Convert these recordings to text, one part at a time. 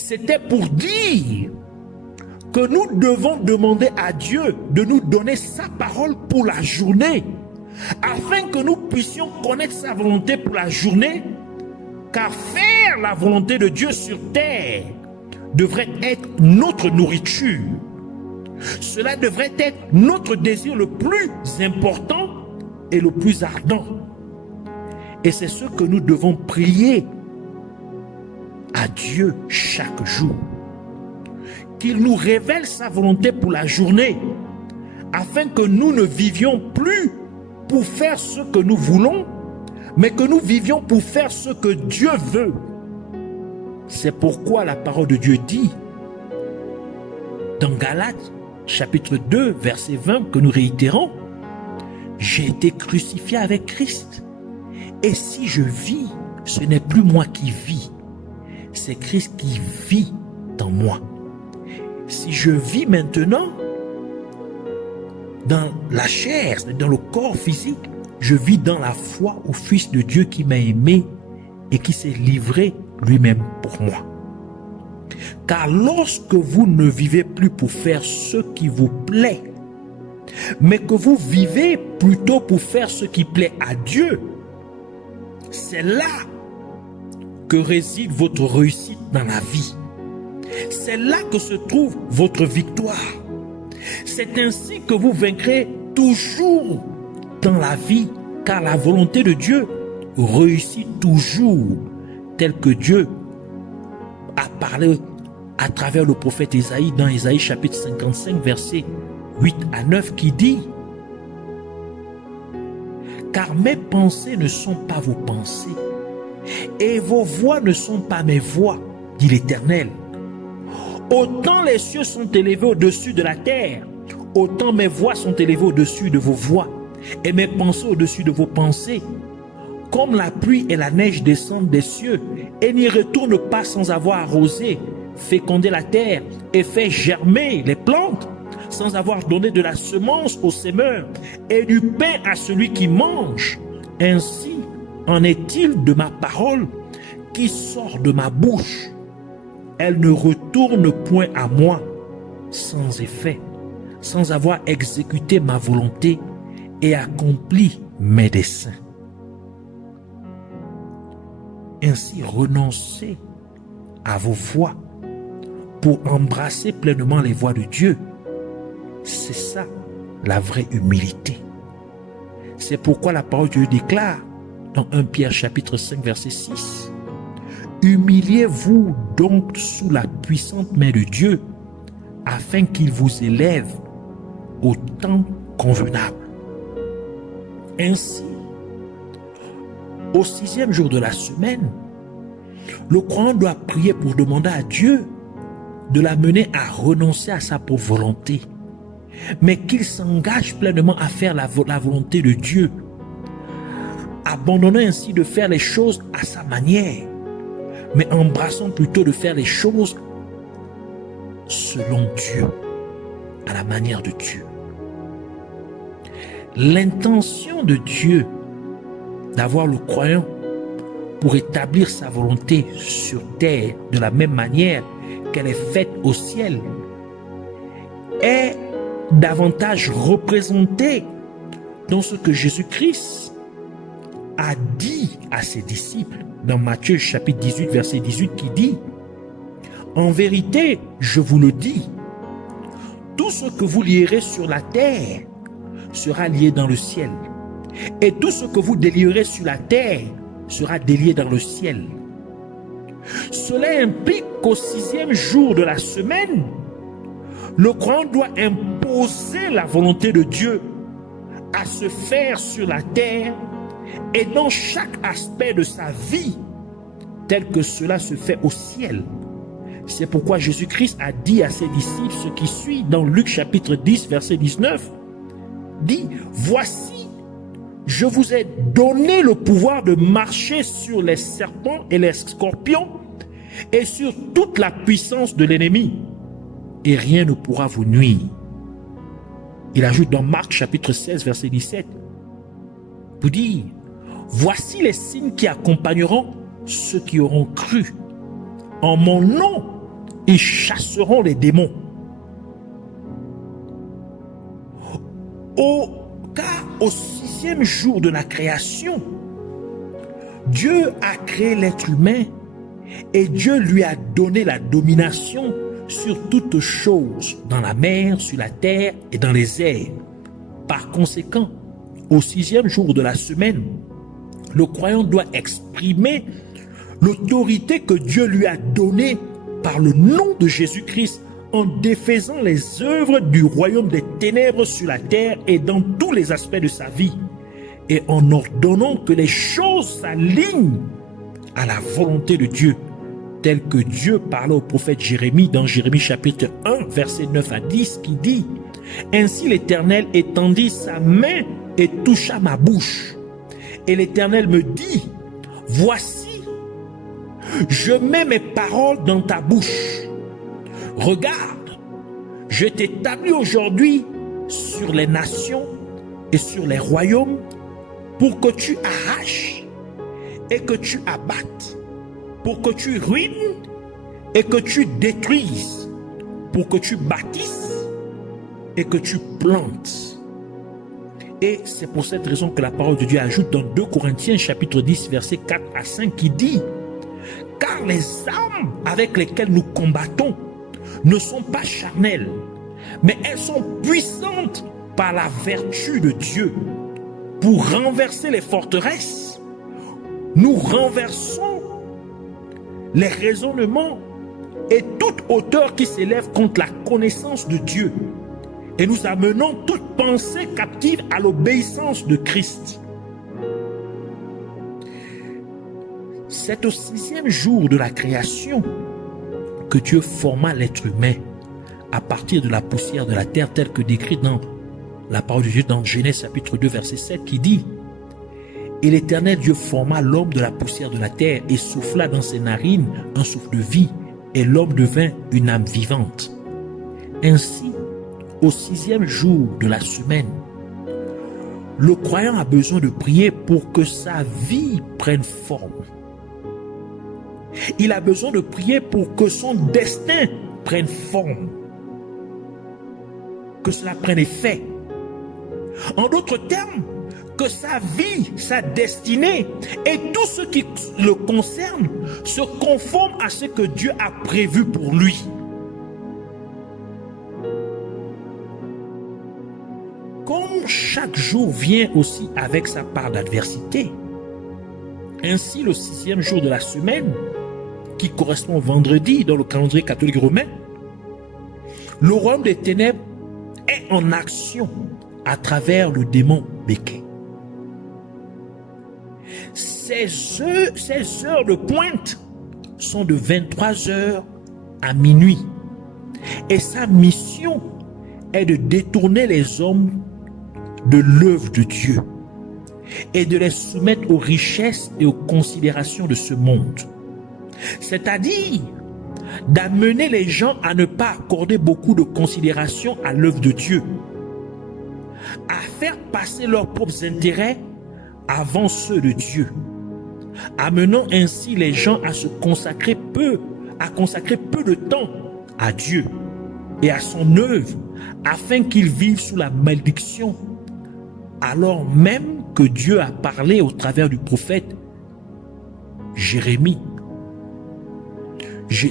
c'était pour dire que nous devons demander à Dieu de nous donner sa parole pour la journée, afin que nous puissions connaître sa volonté pour la journée, car faire la volonté de Dieu sur terre devrait être notre nourriture. Cela devrait être notre désir le plus important et le plus ardent. Et c'est ce que nous devons prier à Dieu chaque jour. Qu'il nous révèle sa volonté pour la journée, afin que nous ne vivions plus pour faire ce que nous voulons, mais que nous vivions pour faire ce que Dieu veut. C'est pourquoi la parole de Dieu dit, dans Galates, chapitre 2, verset 20, que nous réitérons, « J'ai été crucifié avec Christ, et si je vis, ce n'est plus moi qui vis, c'est Christ qui vit dans moi. Si je vis maintenant dans la chair, dans le corps physique, je vis dans la foi au Fils de Dieu qui m'a aimé et qui s'est livré lui-même pour moi. Car lorsque vous ne vivez plus pour faire ce qui vous plaît, mais que vous vivez plutôt pour faire ce qui plaît à Dieu, c'est là que réside votre réussite dans la vie. C'est là que se trouve votre victoire. C'est ainsi que vous vaincrez toujours dans la vie, car la volonté de Dieu réussit toujours, tel que Dieu a parlé à travers le prophète Isaïe, dans Isaïe chapitre 55, versets 8 à 9, qui dit « Car mes pensées ne sont pas vos pensées, et vos voix ne sont pas mes voix, dit l'Éternel. Autant les cieux sont élevés au-dessus de la terre, autant mes voix sont élevées au-dessus de vos voix, et mes pensées au-dessus de vos pensées. Comme la pluie et la neige descendent des cieux, et n'y retournent pas sans avoir arrosé, fécondé la terre, et fait germer les plantes, sans avoir donné de la semence au semeur, et du pain à celui qui mange. Ainsi en est-il de ma parole qui sort de ma bouche. Elle ne retourne point à moi sans effet, sans avoir exécuté ma volonté et accompli mes desseins. Ainsi renoncez à vos voies pour embrasser pleinement les voies de Dieu. C'est ça la vraie humilité. C'est pourquoi la parole de Dieu déclare dans 1 Pierre chapitre 5 verset 6, « Humiliez-vous donc sous la puissante main de Dieu, afin qu'il vous élève au temps convenable. » Ainsi, au 6e jour de la semaine, le croyant doit prier pour demander à Dieu de l'amener à renoncer à sa propre volonté, mais qu'il s'engage pleinement à faire la volonté de Dieu, abandonnant ainsi de faire les choses à sa manière, mais embrassant plutôt de faire les choses selon Dieu, à la manière de Dieu. L'intention de Dieu d'avoir le croyant pour établir sa volonté sur terre de la même manière qu'elle est faite au ciel est davantage représentée dans ce que Jésus-Christ a dit à ses disciples dans Matthieu chapitre 18 verset 18 qui dit « En vérité, je vous le dis, tout ce que vous lierez sur la terre sera lié dans le ciel, et tout ce que vous délierez sur la terre sera délié dans le ciel. » Cela implique qu'au 6e jour de la semaine, le croyant doit imposer la volonté de Dieu à se faire sur la terre et dans chaque aspect de sa vie, tel que cela se fait au ciel. C'est pourquoi Jésus-Christ a dit à ses disciples ce qui suit dans Luc chapitre 10 verset 19, dit « Voici, je vous ai donné le pouvoir de marcher sur les serpents et les scorpions et sur toute la puissance de l'ennemi, et rien ne pourra vous nuire. » Il ajoute dans Marc chapitre 16 verset 17 pour dire « Voici les signes qui accompagneront ceux qui auront cru. En mon nom, ils chasseront les démons. Car au 6e jour de la création, Dieu a créé l'être humain et Dieu lui a donné la domination sur toutes choses, dans la mer, sur la terre et dans les airs. Par conséquent, au 6e jour de la semaine, le croyant doit exprimer l'autorité que Dieu lui a donnée par le nom de Jésus-Christ en défaisant les œuvres du royaume des ténèbres sur la terre et dans tous les aspects de sa vie, et en ordonnant que les choses s'alignent à la volonté de Dieu, tel que Dieu parlait au prophète Jérémie dans Jérémie chapitre 1, versets 9 à 10, qui dit « Ainsi l'Éternel étendit sa main et toucha ma bouche. Et l'Éternel me dit, voici, je mets mes paroles dans ta bouche. Regarde, je t'établis aujourd'hui sur les nations et sur les royaumes pour que tu arraches et que tu abattes, pour que tu ruines et que tu détruises, pour que tu bâtisses et que tu plantes. » Et c'est pour cette raison que la parole de Dieu ajoute dans 2 Corinthiens chapitre 10 verset 4 à 5 qui dit « Car les armes avec lesquelles nous combattons ne sont pas charnelles, mais elles sont puissantes par la vertu de Dieu pour renverser les forteresses. Nous renversons les raisonnements et toute hauteur qui s'élève contre la connaissance de Dieu. Et nous amenons toute pensée captive à l'obéissance de Christ. » C'est au 6e jour de la création que Dieu forma l'être humain à partir de la poussière de la terre, telle que décrite dans la parole de Dieu dans Genèse chapitre 2 verset 7 qui dit « Et l'Éternel Dieu forma l'homme de la poussière de la terre et souffla dans ses narines un souffle de vie, et l'homme devint une âme vivante. Ainsi, au 6e jour de la semaine, le croyant a besoin de prier pour que sa vie prenne forme. Il a besoin de prier pour que son destin prenne forme, que cela prenne effet. En d'autres termes, que sa vie, sa destinée et tout ce qui le concerne se conforme à ce que Dieu a prévu pour lui. Comme chaque jour vient aussi avec sa part d'adversité, ainsi le 6e jour de la semaine, qui correspond au vendredi dans le calendrier catholique romain, le royaume des ténèbres est en action à travers le démon Béquet. Ces heures de pointe sont de 23h à minuit, et sa mission est de détourner les hommes de l'œuvre de Dieu et de les soumettre aux richesses et aux considérations de ce monde. C'est-à-dire d'amener les gens à ne pas accorder beaucoup de considération à l'œuvre de Dieu, à faire passer leurs propres intérêts avant ceux de Dieu, amenant ainsi les gens à consacrer peu de temps à Dieu et à son œuvre, afin qu'ils vivent sous la malédiction, alors même que Dieu a parlé au travers du prophète Jérémie.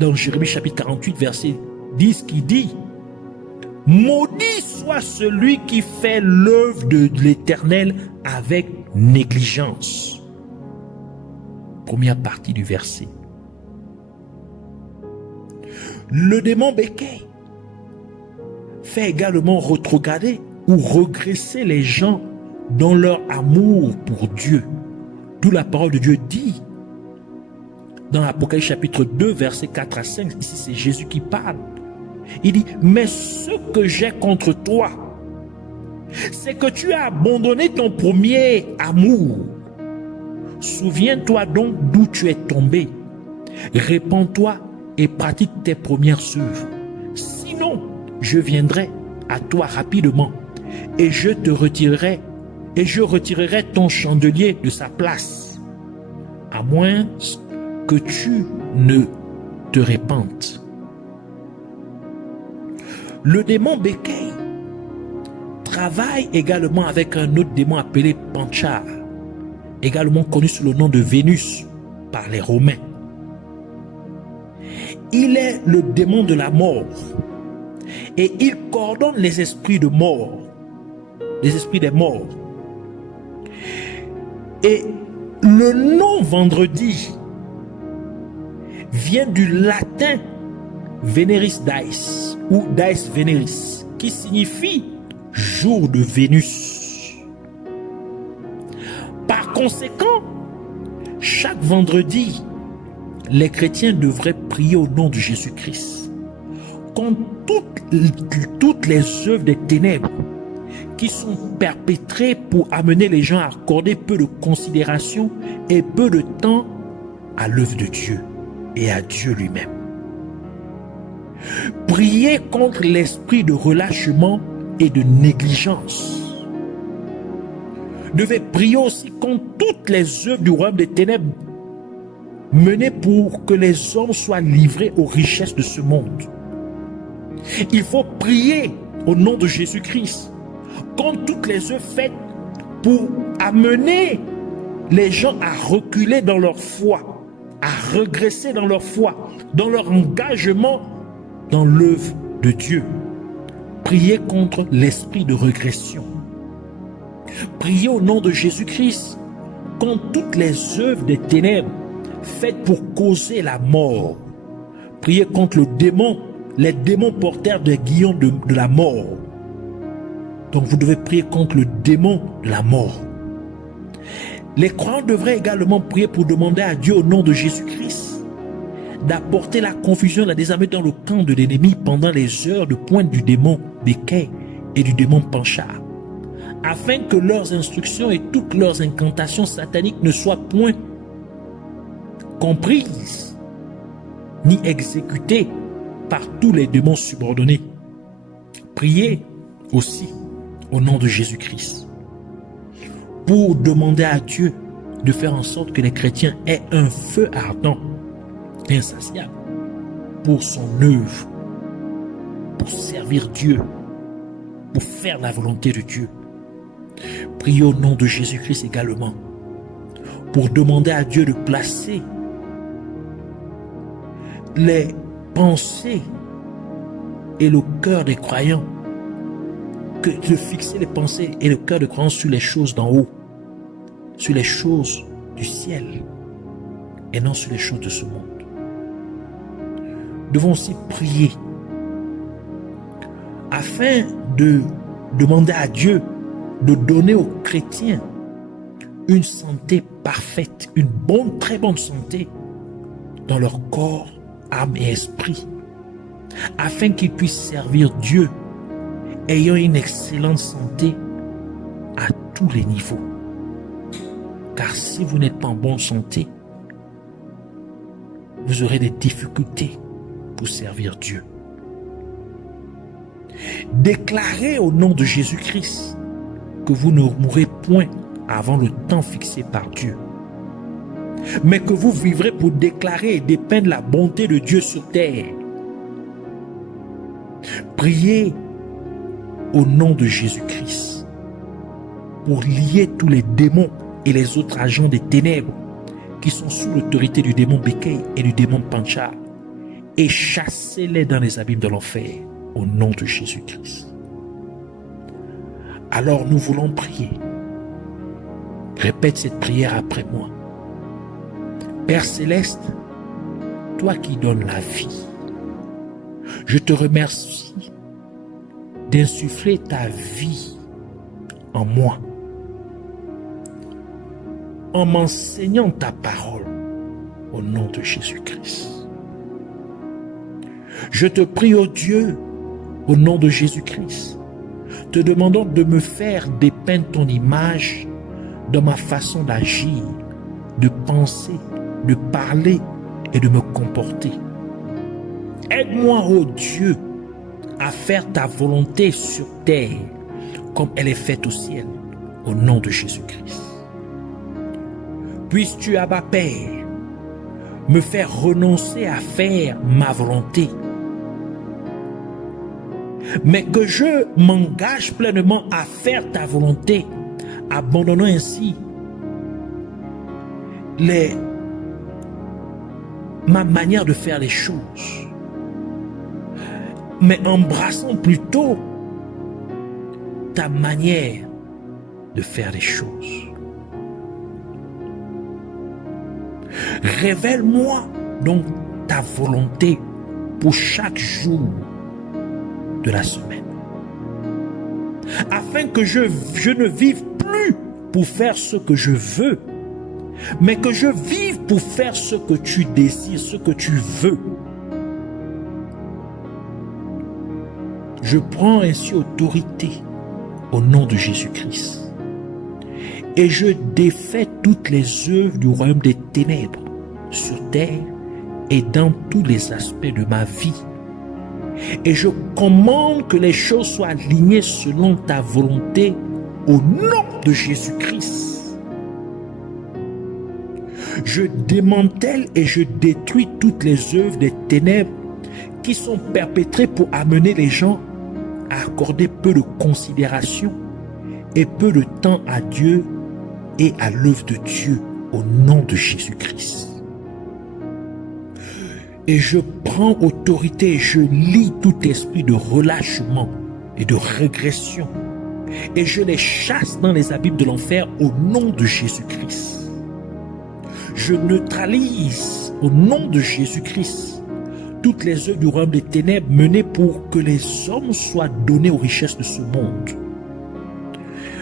Dans Jérémie chapitre 48 verset 10 qui dit « Maudit soit celui qui fait l'œuvre de l'Éternel avec négligence. » Première partie du verset. Le démon Béquet fait également rétrograder ou regresser les gens dans leur amour pour Dieu. D'où la parole de Dieu dit dans l'Apocalypse chapitre 2 versets 4 à 5, ici c'est Jésus qui parle. Il dit, mais ce que j'ai contre toi, c'est que tu as abandonné ton premier amour. Souviens-toi donc d'où tu es tombé. Répands-toi et pratique tes premières œuvres. Sinon, je viendrai à toi rapidement et je retirerai ton chandelier de sa place, à moins que tu ne te répandes. Le démon Bécaye travaille également avec un autre démon appelé Panchar, également connu sous le nom de Vénus par les Romains. Il est le démon de la mort et il coordonne les esprits de mort, les esprits des morts. Et le nom vendredi vient du latin Veneris Dies ou Dies Veneris, qui signifie jour de Vénus. Par conséquent, chaque vendredi, les chrétiens devraient prier au nom de Jésus-Christ contre toutes les œuvres des ténèbres qui sont perpétrées pour amener les gens à accorder peu de considération et peu de temps à l'œuvre de Dieu et à Dieu lui-même. Priez contre l'esprit de relâchement et de négligence. Devez prier aussi contre toutes les œuvres du royaume des ténèbres menées pour que les hommes soient livrés aux richesses de ce monde. Il faut prier au nom de Jésus-Christ contre toutes les œuvres faites pour amener les gens à reculer dans leur foi, à regresser dans leur foi, dans leur engagement dans l'œuvre de Dieu. Priez contre l'esprit de régression. Priez au nom de Jésus-Christ contre toutes les œuvres des ténèbres faites pour causer la mort. Priez contre le démon, les démons porteurs des guillons de la mort. Donc vous devez prier contre le démon de la mort. Les croyants devraient également prier pour demander à Dieu au nom de Jésus-Christ d'apporter la confusion et la désarmée dans le camp de l'ennemi pendant les heures de pointe du démon Bécaye et du démon Panchar, afin que leurs instructions et toutes leurs incantations sataniques ne soient point comprises ni exécutées par tous les démons subordonnés. Priez aussi au nom de Jésus-Christ pour demander à Dieu de faire en sorte que les chrétiens aient un feu ardent et insatiable pour son œuvre, pour servir Dieu, pour faire la volonté de Dieu. Priez au nom de Jésus-Christ également pour demander à Dieu de placer les pensées et le cœur des croyants, de fixer les pensées et le cœur des croyants sur les choses d'en haut, sur les choses du ciel et non sur les choses de ce monde. Nous devons aussi prier afin de demander à Dieu de donner aux chrétiens une santé parfaite, une bonne, très bonne santé dans leur corps, âme et esprit, afin qu'ils puissent servir Dieu ayant une excellente santé à tous les niveaux. Car si vous n'êtes pas en bonne santé, vous aurez des difficultés pour servir Dieu. Déclarez au nom de Jésus-Christ que vous ne mourrez point avant le temps fixé par Dieu, mais que vous vivrez pour déclarer et dépeindre la bonté de Dieu sur terre. Priez au nom de Jésus-Christ pour lier tous les démons et les autres agents des ténèbres qui sont sous l'autorité du démon Bécaye et du démon Panchar et chassez-les dans les abîmes de l'enfer au nom de Jésus-Christ. Alors nous voulons prier. Répète cette prière après moi. Père Céleste, toi qui donnes la vie, je te remercie d'insuffler ta vie en moi, en m'enseignant ta parole au nom de Jésus-Christ. Je te prie, ô Dieu, au nom de Jésus-Christ, te demandant de me faire dépeindre ton image dans ma façon d'agir, de penser, de parler et de me comporter. Aide-moi, ô Dieu, à faire ta volonté sur terre comme elle est faite au ciel, au nom de Jésus-Christ. Puisses-tu, Abba Père, me faire renoncer à faire ma volonté mais que je m'engage pleinement à faire ta volonté, abandonnant ainsi ma manière de faire les choses, mais embrassant plutôt ta manière de faire les choses. Révèle-moi donc ta volonté pour chaque jour de la semaine, afin que je ne vive plus pour faire ce que je veux, mais que je vive pour faire ce que tu désires, ce que tu veux. Je prends ainsi autorité au nom de Jésus-Christ et je défais toutes les œuvres du royaume des ténèbres sur terre et dans tous les aspects de ma vie. Et je commande que les choses soient alignées selon ta volonté au nom de Jésus-Christ. Je démantèle et je détruis toutes les œuvres des ténèbres qui sont perpétrées pour amener les gens à accorder peu de considération et peu de temps à Dieu et à l'œuvre de Dieu au nom de Jésus-Christ. Et je prends autorité et je lie tout esprit de relâchement et de régression et je les chasse dans les abîmes de l'enfer au nom de Jésus-Christ. Je neutralise au nom de Jésus-Christ toutes les œuvres du royaume des ténèbres menées pour que les hommes soient donnés aux richesses de ce monde.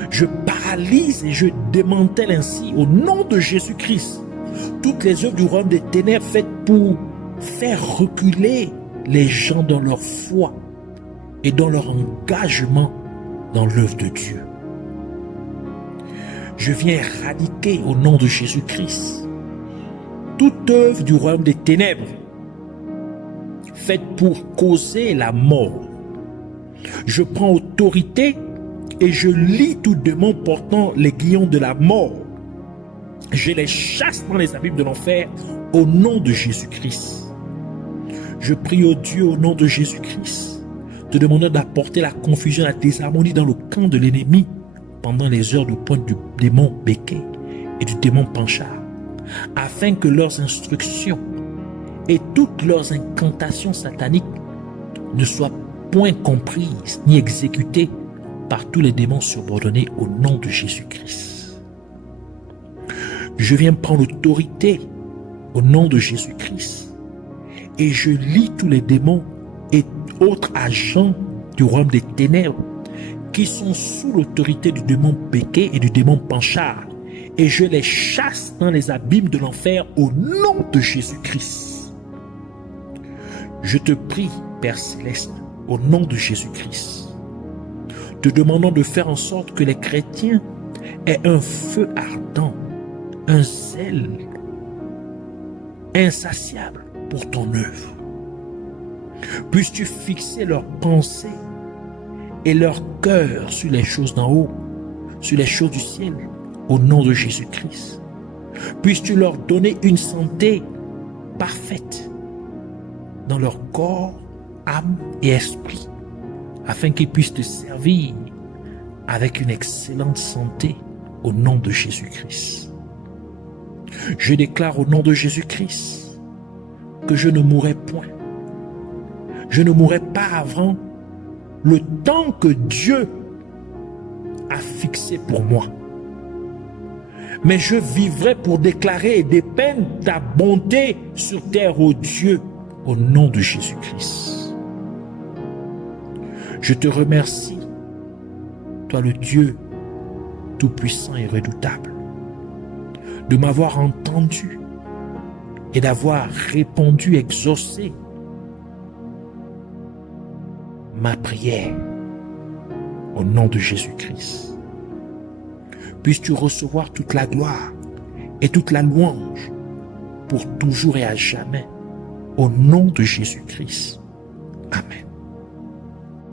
Je paralyse et je démantèle ainsi au nom de Jésus-Christ toutes les œuvres du royaume des ténèbres faites pour faire reculer les gens dans leur foi et dans leur engagement dans l'œuvre de Dieu. Je viens éradiquer au nom de Jésus-Christ toute œuvre du royaume des ténèbres faite pour causer la mort. Je prends autorité et je lie tout démon portant les guillons de la mort. Je les chasse dans les abîmes de l'enfer au nom de Jésus-Christ. Je prie au Dieu au nom de Jésus-Christ, te demandant d'apporter la confusion, la désharmonie dans le camp de l'ennemi pendant les heures de pointe du démon Béquet et du démon Panchard, afin que leurs instructions et toutes leurs incantations sataniques ne soient point comprises ni exécutées par tous les démons subordonnés au nom de Jésus-Christ. Je viens prendre l'autorité au nom de Jésus-Christ et je lie tous les démons et autres agents du royaume des ténèbres qui sont sous l'autorité du démon Béquet et du démon Panchard et je les chasse dans les abîmes de l'enfer au nom de Jésus-Christ. Je te prie, Père Céleste, au nom de Jésus-Christ, te demandant de faire en sorte que les chrétiens aient un feu ardent, un zèle insatiable pour ton œuvre. Puisses-tu fixer leurs pensées et leur cœur sur les choses d'en haut, sur les choses du ciel, au nom de Jésus-Christ. Puisses-tu leur donner une santé parfaite dans leur corps, âme et esprit, afin qu'ils puissent te servir avec une excellente santé au nom de Jésus-Christ. Je déclare au nom de Jésus-Christ que je ne mourrai point. Je ne mourrai pas avant le temps que Dieu a fixé pour moi. Mais je vivrai pour déclarer et dépeindre ta bonté sur terre, ô Dieu, au nom de Jésus-Christ. Je te remercie, toi le Dieu tout-puissant et redoutable, de m'avoir entendu et d'avoir répondu, exaucé ma prière au nom de Jésus-Christ. Puisses-tu recevoir toute la gloire et toute la louange pour toujours et à jamais au nom de Jésus-Christ. Amen.